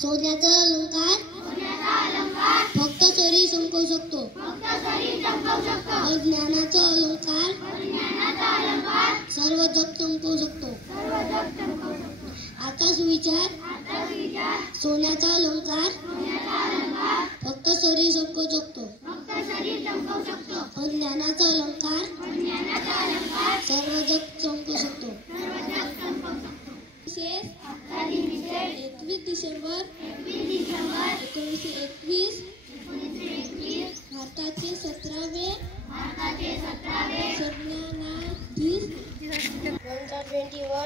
सोन्याचा अलंकार फक्त सरी चमकवू शकतो. अज्ञानाचा अलंकार सर्व जग चमकवू शकतो. आताच विचार सोन्याचा अलंकार फक्त सरी चमकवू शकतो. अज्ञानाचा अलंकार सर्व जग चमकवू शकतो. 21 डिसेंबर 1921 भारताचे 17वे संज्ञानाधीश 21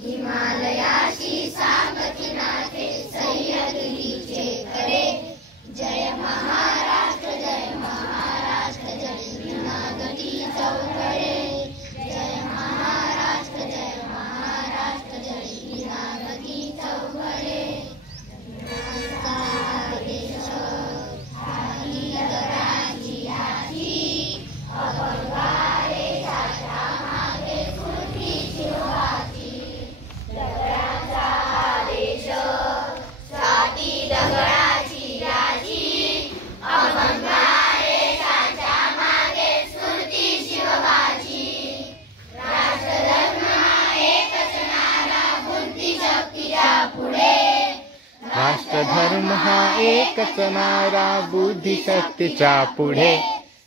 हिमालयाशी सागती नाथे सह्याद्री हिचे करे. जय महाराष्ट्र जय महाराष्ट्र जय निनादती चौघडे. जय महाराष्ट्र जय महाराष्ट्र जय निनादती चौघडे. देश खाली दगडाची यादी अपंगारे साच्या मागे स्फूर्ती शिवाची. दगडाचा देश छाती दगडाची यादी अपंगारे साच्या मागे स्फूर्ती शिवाची. राष्ट्रधर्म हा एकच नारा बुद्धिशक्तीच्या पुढे. राष्ट्रधर्म हा एकच नारा बुद्धिशक्तीच्या पुढे.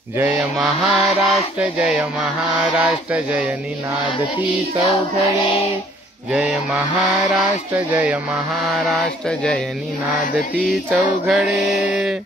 जय महाराष्ट्र जय महाराष्ट्र जय निनादती चौघडे. जय महाराष्ट्र जय महाराष्ट्र जय निनादती चौघडे.